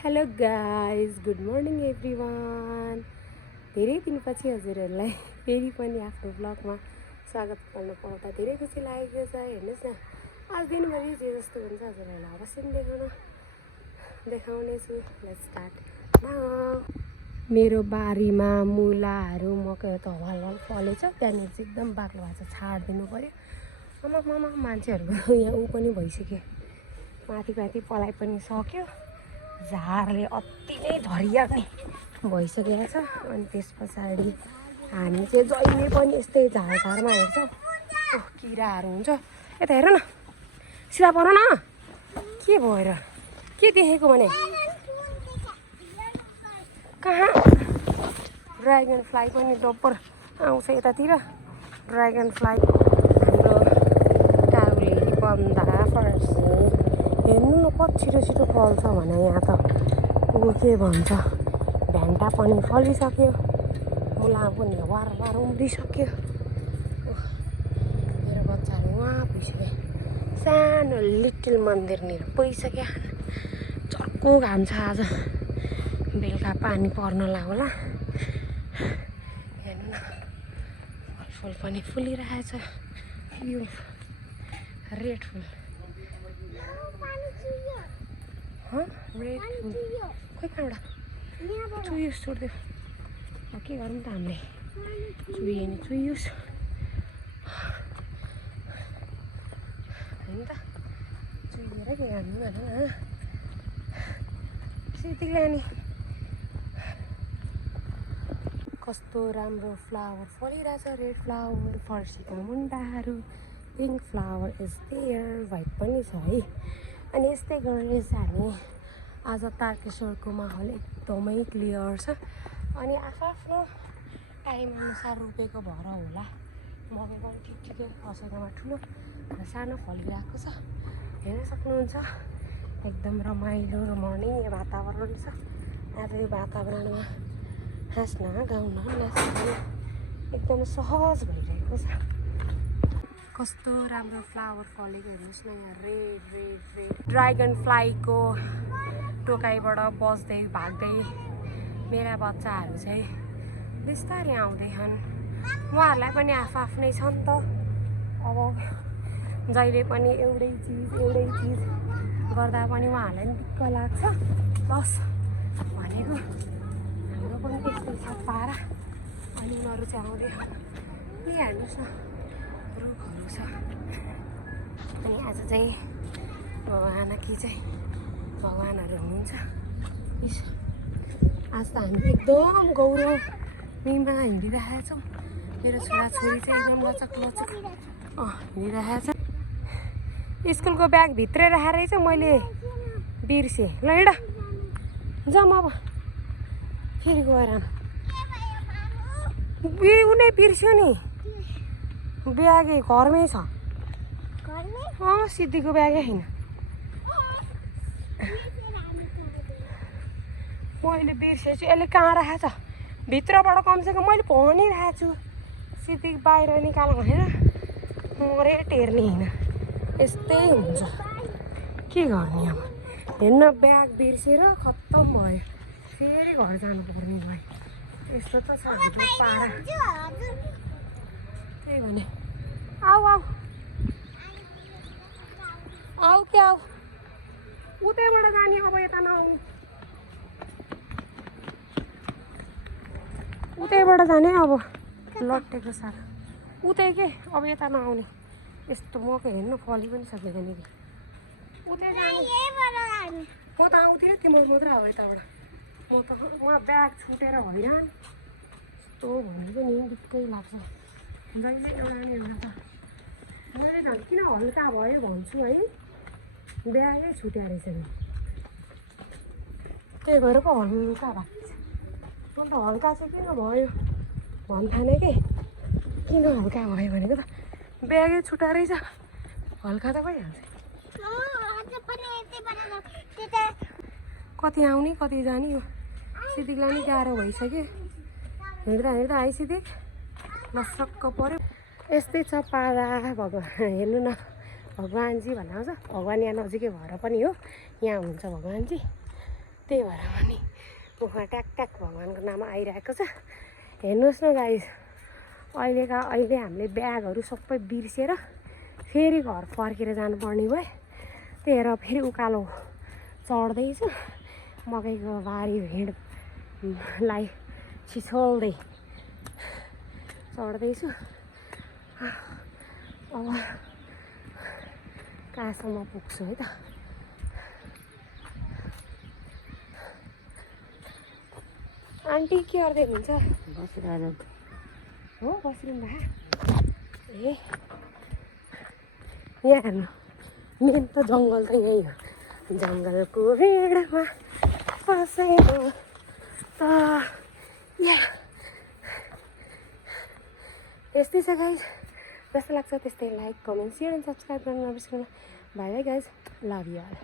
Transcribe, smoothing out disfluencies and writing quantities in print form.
Hello guys, good morning everyone. धेरै दिनपछि हजुरहरूलाई फेरि पनि आफ्नो ब्लगमा स्वागत गर्न पाउँदा धेरै खुसी लागेको छ। हेर्नुहोस् न, आज दिनभरि जे जस्तो हुन्छ हजुरहरूलाई अवश्य देखाउनेछु। Let's start now. मेरो बारीमा मुलाहरू मकै त हल फलेछ। त्यहाँनिर चाहिँ एकदम बाक्लो भएको छ, छाडिदिनु पऱ्यो। मामा मान्छेहरूको यहाँ ऊ पनि भइसक्यो, माथि पलाइ पनि सक्यो। झारले अति नै झरिया भइसकेको छ। अनि त्यस पछाडि हामी चाहिँ जहिले पनि यस्तै झारमा हेर्छौँ, किराहरू हुन्छ। यता हेर न, सिधा पर न, के भएर के देखेको भने कहाँ ड्रागन फ्लाई पनि डब्बर आउँछ यतातिर। ड्रागन फ्लाई हाम्रो काउले बन्दा फर्सी हेर्नु न कति छिटो फल्छ भने। यहाँ त ऊ के भन्छ, भेन्टा पनि फलिसक्यो, मुला पनि वार उम्रिसक्यो। मेरो बच्चाहरू उहाँ पुगिसक्यो, सानो लिटल मन्दिरनिर पुगिसक्यो। चर्को घाम छ आज, बेलुका पानी पर्नला होला। हेर्नु न, फुल पनि फुलिरहेछ। यो रेड फुल, रेड फुल खोइ कहाँबाट चुयोस्, छोडिदियो। अब के गरौँ त, हामीले चुहियो नि चुहियोस् होइन त, चुहिएर के गर्नु भन न। त्यतिकै नि कस्तो राम्रो फ्लावर फलिरहेछ, रेड फ्लावर, फर्सीका मुन्टाहरू, pink flower is there, white पनि छ है। अनि यस्तै गरेर चाहिँ हामी आज तारकेश्वरको माहौल एकदमै क्लियर छ। अनि आफ्नो टाइमअनुसार रोपेको भएर होला, मकै पनि ठिकै असरमा ठुलो र सानो फलिरहेको छ, हेर्न सक्नुहुन्छ। एकदम रमाइलो र मर्निङ वातावरण छ। आज यो वातावरणमा हाँस्न गाउन नाच्न एकदम सहज भइरहेको छ। कस्तो राम्रो फ्लावर फलेको हेर्नुहोस् न यहाँ, रेड रेड रेड। ड्रागन फ्लाईको टोकाइबाट बस्दै भाग्दै मेरा बच्चाहरू चाहिँ बिस्तारै आउँदैछन्। उहाँहरूलाई पनि आफ्नै छ नि त। अब जहिले पनि एउटै चिज गर्दा पनि उहाँहरूलाई पनि दिक्क लाग्छ। प्लस भनेको हाम्रो पनि त्यस्तै छ पारा। अनि उनीहरू चाहिँ आउँदैछन्। नि हेर्नुहोस् न, रुखहरू छ। अनि आज चाहिँ भगवानकी चाहिँ भगवानहरू हुनुहुन्छ। आज त हामी एकदम गौरवमा हिँडिरहेका छौँ। मेरो छोराछोरी चाहिँ एकदम लचक हिँडिरहेको छ। स्कुलको ब्याग भित्रै राखेर रहेछ, मैले बिर्सेँ। ल हिँड जाऊँ अब, फेरि गएर उनी बिर्स्यो नि, ब्यागै घरमै छ। सिद्धीको ब्यागै होइन, मैले बिर्सेछु। यसले कहाँ राखेको छ भित्रबाट, कमसेकम मैले भनिरहेको छु सिद्धि बाहिर निकाल भनेर। मरे टेर्ने होइन, यस्तै हुन्छ, के गर्ने अब। हेर्न, ब्याग बिर्सेर खत्तम भयो, फेरि घर जानुपर्ने भयो। यस्तो त छ हाम्रो पारा। त्यही भने आऊ क्या आऊ, उतैबाट जाने, अब यता नआउनु। उतैबाट जाने अब, लट्टेको साह्रो उतै के, अब यता नआउने। यस्तो मकै हेर्नु फली पनि सक्यो त्यहाँनिर, उतै जाने। म त आउँथेँ, तिम्रो मात्र अब यताबाट। म ब्याग छुटेर हैरान। यस्तो भनेको नि दिक्कै लाग्छ। जहिले एउटा नि एउटा त मैले झन् किन हल्का भयो भन्छु है, ब्यागै छुट्या रहेछ नि, त्यही भएर पो हल्का भएको छ। अन्त हल्का चाहिँ किन भयो भन्थाने कि, किन हल्का भयो भनेको त ब्यागै छुट्टा रहेछ। हल्का त भइहाल्छ। कति आउने कति जाने, यो सिद्धिकलाई नि गाह्रो भइसक्यो। हिँड्दा आइसिद्धि नसक्क पऱ्यो। यस्तै छ पारा। हेर्नु न, भगवान्जी भन्नु आउँछ। भगवान् यहाँ नजिकै भएर पनि हो, यहाँ हुन्छ भगवान्जी। त्यही भएर पनि मुखमा ट्याक ट्याक भगवान्को नाम आइरहेको छ। हेर्नुहोस् न गाइस, अहिले हामीले ब्यागहरू सबै बिर्सेर फेरि घर फर्केर जानुपर्ने भयो। त्यही भएर फेरि उकालो चढ्दैछु, मकैको बारी भिडलाई छिछोल्दै चढ्दैछु। अब कहाँसम्म पुग्छु है त। आन्टी के गर्दै हुनुहुन्छ? बसिरहनु हो, बसिरहनु भएको। ए यहाँ हेर्नु, मेन त जङ्गल त यही हो। जङ्गलको भिडमा फसेको त यहाँ यस्तै छ गाइज। जस्तो लाग्छ त्यस्तै like, comment, share and subscribe गर्न नबिर्सनु। Bye bye guys, love you all.